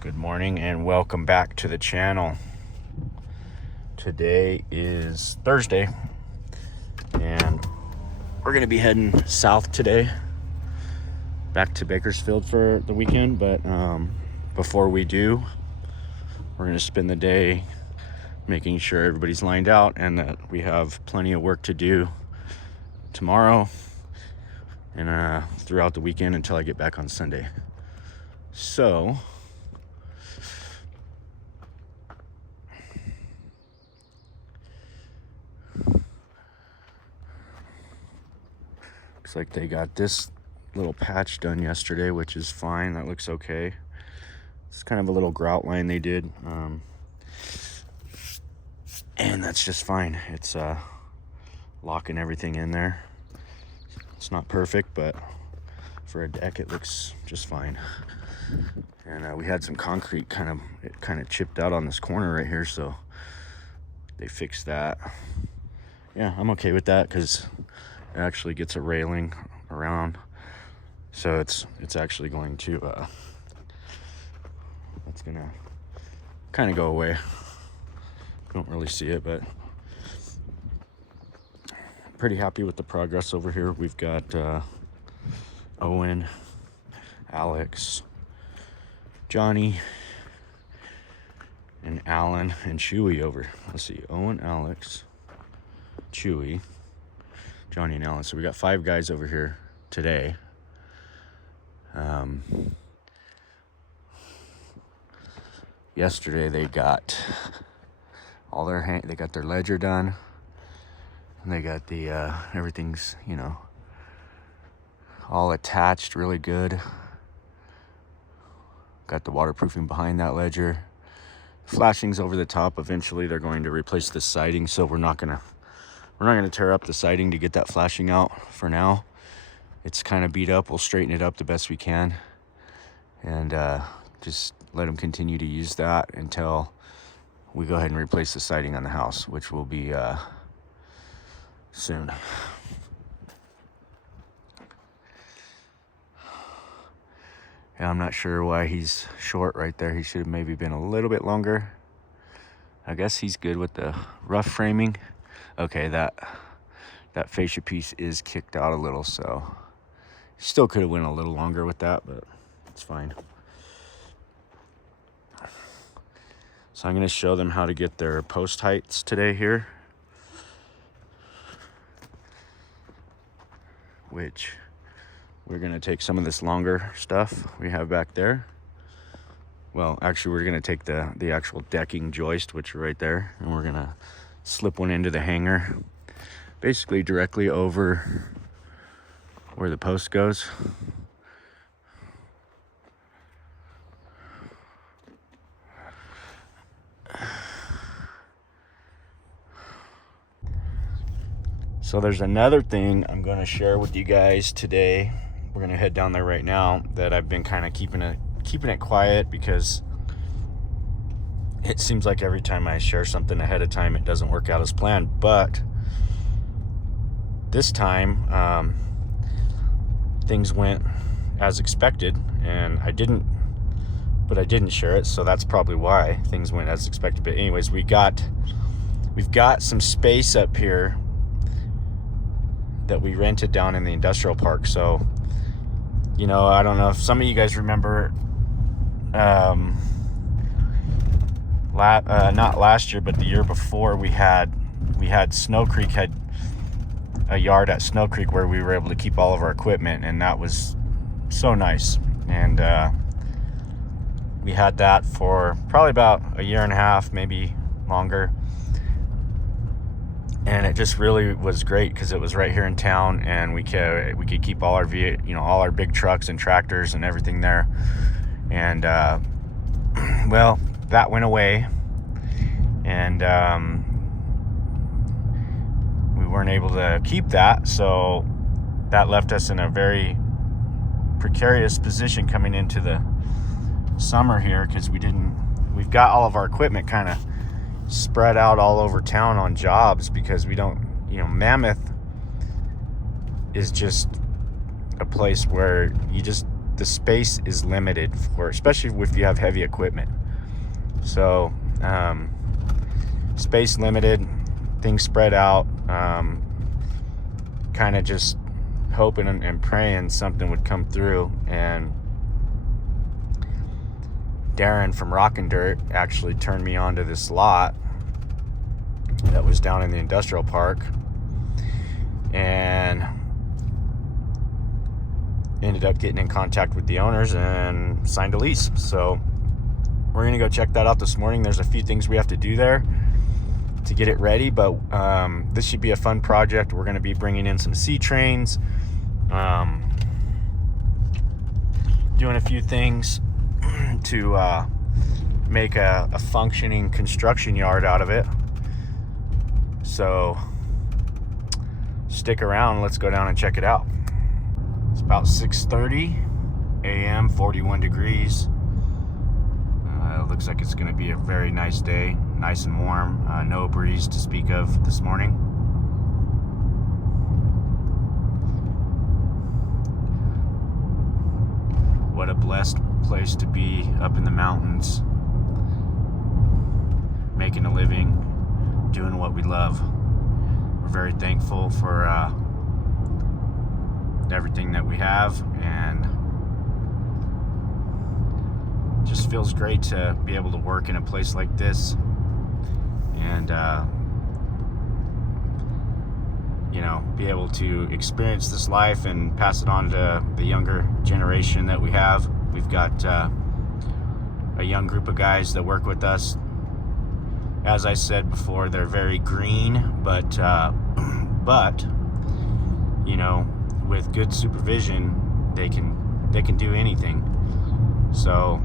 Good morning and welcome back to the channel. Today is Thursday and we're going to be heading south today, back to Bakersfield for the weekend. But before we do, we're going to spend the day making sure everybody's lined out and that we have plenty of work to do tomorrow and throughout the weekend until I get back on Sunday. So looks like they got this little patch done yesterday, which is fine. That looks okay. It's kind of a little grout line they did, and that's just fine. It's locking everything in there. It's not perfect, but for a deck it looks just fine. And we had some concrete kind of chipped out on this corner right here, so they fixed that. Yeah, I'm okay with that because it actually gets a railing around, so it's actually going to it's gonna kind of go away. Don't really see it, but pretty happy with the progress over here. We've got Owen, Alex, Johnny, and Alan and Chewy over. Let's see, Owen, Alex, Chewy, Johnny, and Alan. So we got 5 guys over here today. Yesterday they got all their they got their ledger done, and they got the everything's all attached really good. Got the waterproofing behind that ledger. Flashings over the top. Eventually they're going to replace the siding, so we're not gonna tear up the siding to get that flashing out for now. It's kind of beat up. We'll straighten it up the best we can and just let them continue to use that until we go ahead and replace the siding on the house, which will be soon. Yeah, I'm not sure why he's short right there. He should have maybe been a little bit longer. I guess he's good with the rough framing. Okay, that fascia piece is kicked out a little, so still could have went a little longer with that, but it's fine. So I'm going to show them how to get their post heights today here, which we're going to take some of this longer stuff we have back there. Well, actually, we're going to take the actual decking joist, which are right there, and we're going to slip one into the hanger, basically directly over where the post goes. So there's another thing I'm going to share with you guys today. We're going to head down there right now, that I've been kind of keeping it quiet because it seems like every time I share something ahead of time, it doesn't work out as planned. But this time, things went as expected, and I didn't share it, so that's probably why things went as expected. But anyways, we've got some space up here that we rented down in the industrial park. So, I don't know if some of you guys remember, not last year, but the year before, we had Snow Creek had a yard at Snow Creek where we were able to keep all of our equipment, and that was so nice. And we had that for probably about a year and a half, maybe longer. And it just really was great because it was right here in town, and we could keep all our all our big trucks and tractors and everything there. And well, that went away, and we weren't able to keep that, so that left us in a very precarious position coming into the summer here, because we've got all of our equipment kind of spread out all over town on jobs, because we don't, Mammoth is just a place where you just the space is limited for, especially if you have heavy equipment. So space limited, things spread out, kind of just hoping and praying something would come through. And Darren from Rockin' Dirt actually turned me on to this lot that was down in the industrial park, and ended up getting in contact with the owners and signed a lease. So we're gonna go check that out this morning. There's a few things we have to do there to get it ready, but this should be a fun project. We're gonna be bringing in some C trains, doing a few things to make a functioning construction yard out of it. So stick around, let's go down and check it out. It's about 6:30 a.m., 41 degrees. It looks like it's going to be a very nice day, nice and warm. No breeze to speak of this morning. What a blessed place to be, up in the mountains, making a living, doing what we love. We're very thankful for everything that we have, and just feels great to be able to work in a place like this, and be able to experience this life and pass it on to the younger generation that we have. We've got a young group of guys that work with us. As I said before, they're very green, but with good supervision, they can do anything. So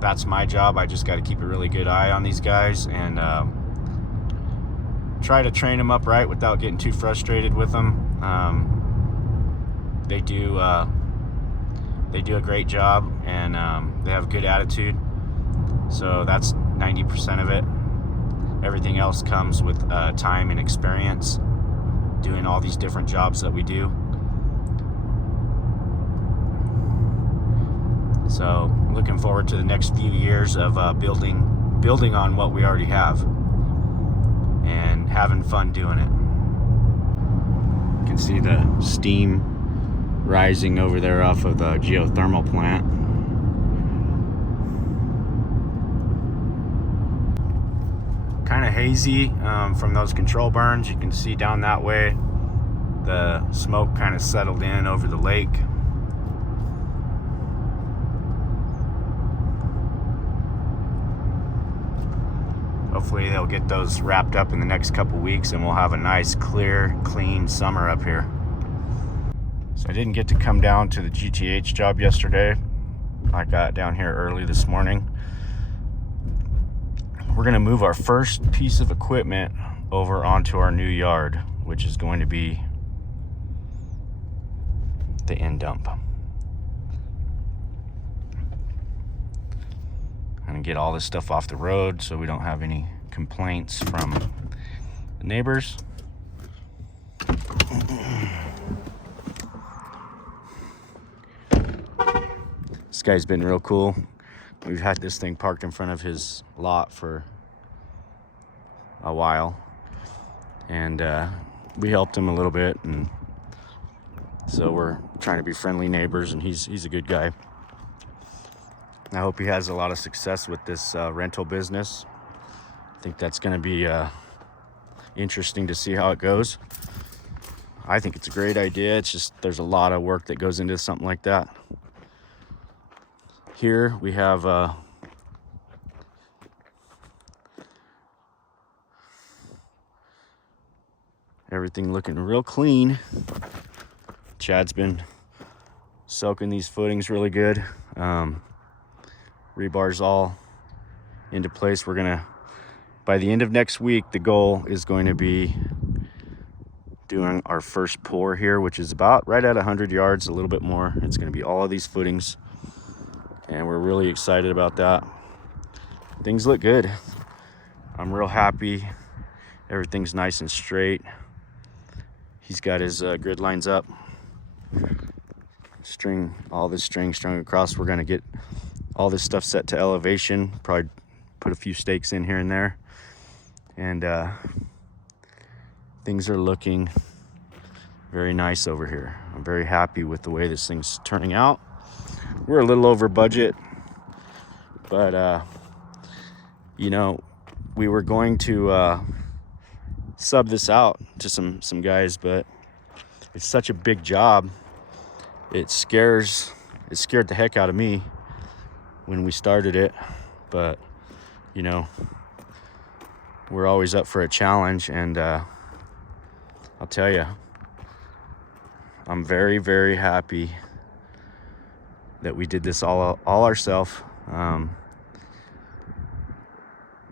that's my job. I just got to keep a really good eye on these guys and try to train them up right without getting too frustrated with them. They do a great job, and they have a good attitude. So that's 90% of it. Everything else comes with time and experience, doing all these different jobs that we do. So looking forward to the next few years of building on what we already have and having fun doing it. You can see the steam rising over there off of the geothermal plant. Kind of hazy from those control burns. You can see down that way the smoke kind of settled in over the lake. Hopefully they'll get those wrapped up in the next couple weeks, and we'll have a nice, clear, clean summer up here. So I didn't get to come down to the GTH job yesterday. I got down here early this morning. We're gonna move our first piece of equipment over onto our new yard, which is going to be the end dump. And get all this stuff off the road so we don't have any complaints from the neighbors. This guy's been real cool. We've had this thing parked in front of his lot for a while, and we helped him a little bit, and so we're trying to be friendly neighbors, and he's a good guy. I hope he has a lot of success with this rental business. I think that's going to be interesting to see how it goes. I think it's a great idea. It's just there's a lot of work that goes into something like that. Here we have everything looking real clean. Chad's been soaking these footings really good. Rebar's all into place. We're gonna, by the end of next week, the goal is going to be doing our first pour here, which is about right at 100 yards, a little bit more. It's gonna be all of these footings, and we're really excited about that. Things look good. I'm real happy. Everything's nice and straight. He's got his grid lines up. string, all this string strung across. We're gonna get all this stuff set to elevation, probably put a few stakes in here and there, and things are looking very nice over here. I'm very happy with the way this thing's turning out. We're a little over budget, but you know, we were going to sub this out to some guys, but it's such a big job. It scared the heck out of me when we started it, but you know, we're always up for a challenge, and I'll tell you, I'm very, very happy that we did this all ourselves,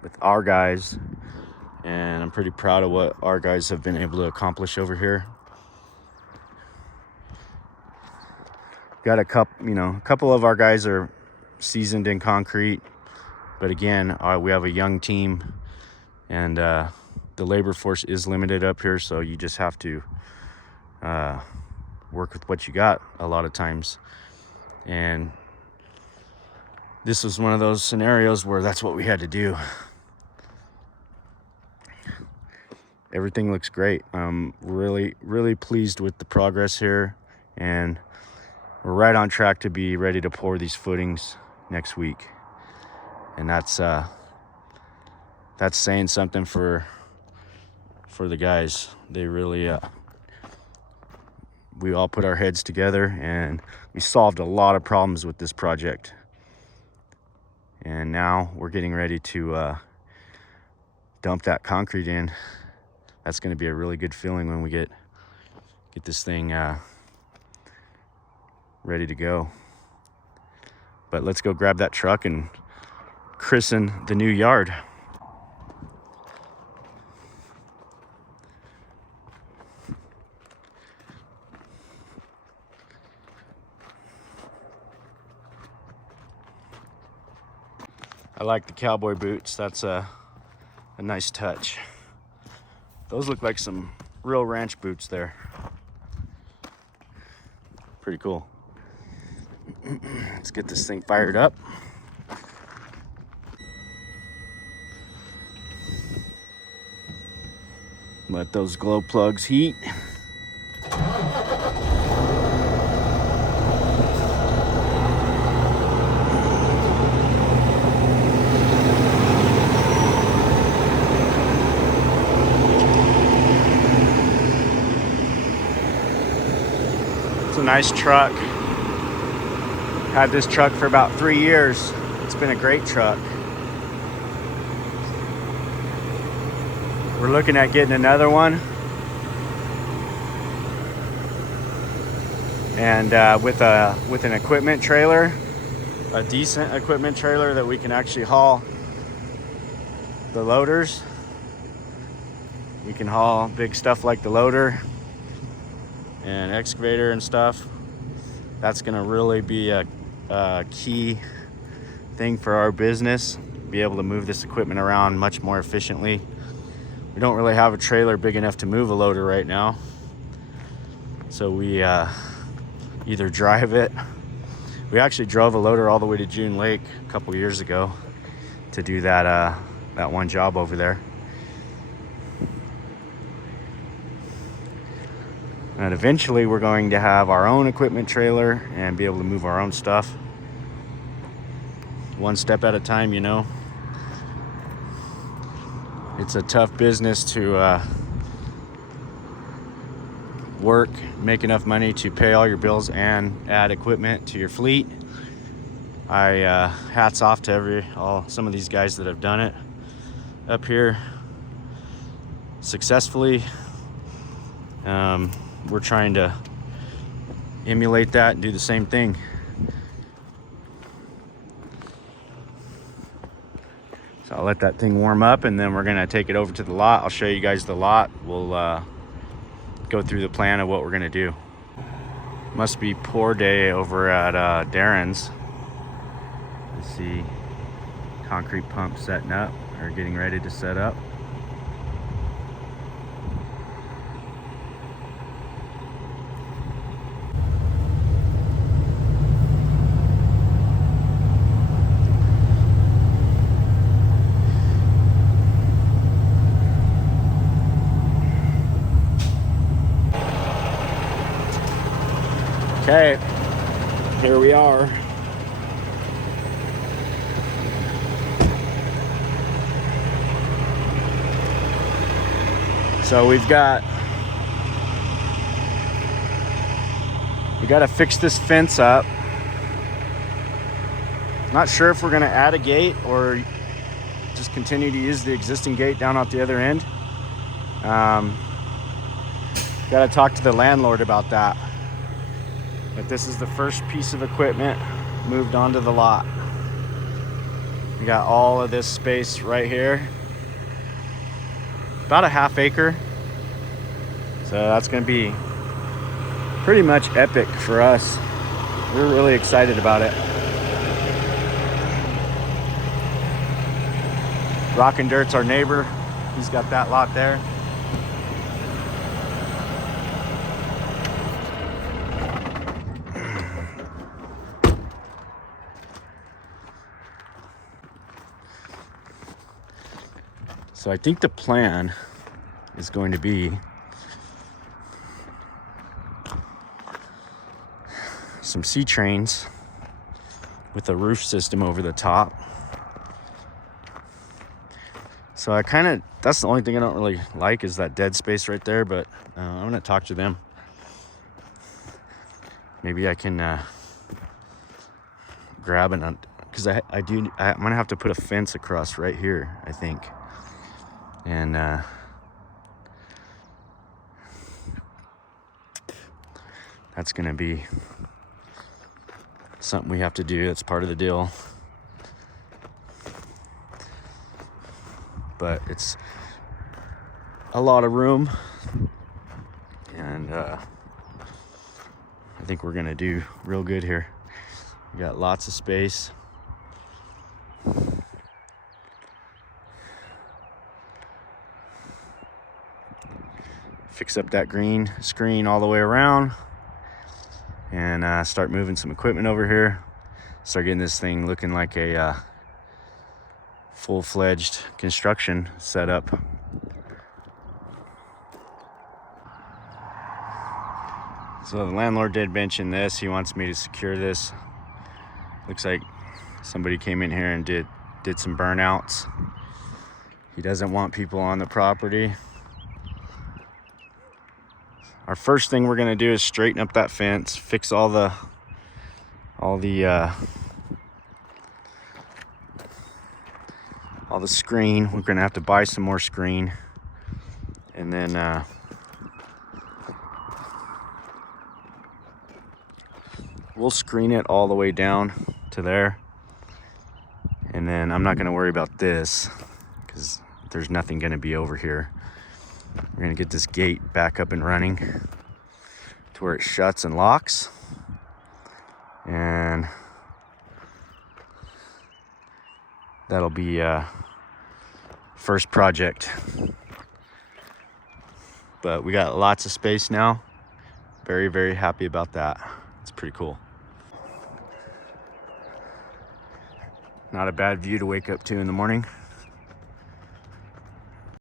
with our guys, and I'm pretty proud of what our guys have been able to accomplish over here. Got a couple of our guys are seasoned in concrete, but again, we have a young team, and the labor force is limited up here, so you just have to work with what you got a lot of times. And this was one of those scenarios where that's what we had to do. Everything looks great. I'm really, really pleased with the progress here, and we're right on track to be ready to pour these footings next week. And that's saying something for the guys. They really we all put our heads together, and we solved a lot of problems with this project. And now we're getting ready to dump that concrete in. That's going to be a really good feeling when we get this thing ready to go. But let's go grab that truck and christen the new yard. I like the cowboy boots. That's a nice touch. Those look like some real ranch boots there. Pretty cool. Let's get this thing fired up. Let those glow plugs heat. A nice truck. Had this truck for about 3 years. It's been a great truck. We're looking at getting another one, and with an equipment trailer, a decent equipment trailer that we can actually haul the loaders. We can haul big stuff like the loader and excavator and stuff. That's gonna really be a key thing for our business. Be able to move this equipment around much more efficiently. We don't really have a trailer big enough to move a loader right now, so we either drive it. We actually drove a loader all the way to June Lake a couple years ago to do that one job over there. And eventually we're going to have our own equipment trailer and be able to move our own stuff. One step at a time, you know. It's a tough business to work, make enough money to pay all your bills and add equipment to your fleet. Hats off to some of these guys that have done it up here successfully. We're trying to emulate that and do the same thing. So I'll let that thing warm up, and then we're gonna take it over to the lot. I'll show you guys the lot. We'll go through the plan of what we're gonna do. Must be pour day over at Darren's. Let's see, concrete pump setting up, or getting ready to set up. Okay, here we are. So we got to fix this fence up. Not sure if we're gonna add a gate or just continue to use the existing gate down at the other end. Got to talk to the landlord about that. But this is the first piece of equipment moved onto the lot. We got all of this space right here. About a half acre. So that's going to be pretty much epic for us. We're really excited about it. Rock and Dirt's our neighbor. He's got that lot there. So I think the plan is going to be some C-trains with a roof system over the top. So that's the only thing I don't really like is that dead space right there, but I'm gonna talk to them. Maybe I can grab an, because I'm gonna have to put a fence across right here, I think. And that's gonna be something we have to do. That's part of the deal. But it's a lot of room, and I think we're gonna do real good here. We got lots of space. Fix up that green screen all the way around, and start moving some equipment over here. Start getting this thing looking like a full-fledged construction setup. So the landlord did mention this. He wants me to secure this. Looks like somebody came in here and did some burnouts. He doesn't want people on the property. Our first thing we're gonna do is straighten up that fence, fix all the screen. We're gonna have to buy some more screen, and then we'll screen it all the way down to there. And then I'm not gonna worry about this because there's nothing gonna be over here. We're gonna get this gate back up and running to where it shuts and locks. And that'll be first project. But we got lots of space now. Very, very happy about that. It's pretty cool. Not a bad view to wake up to in the morning.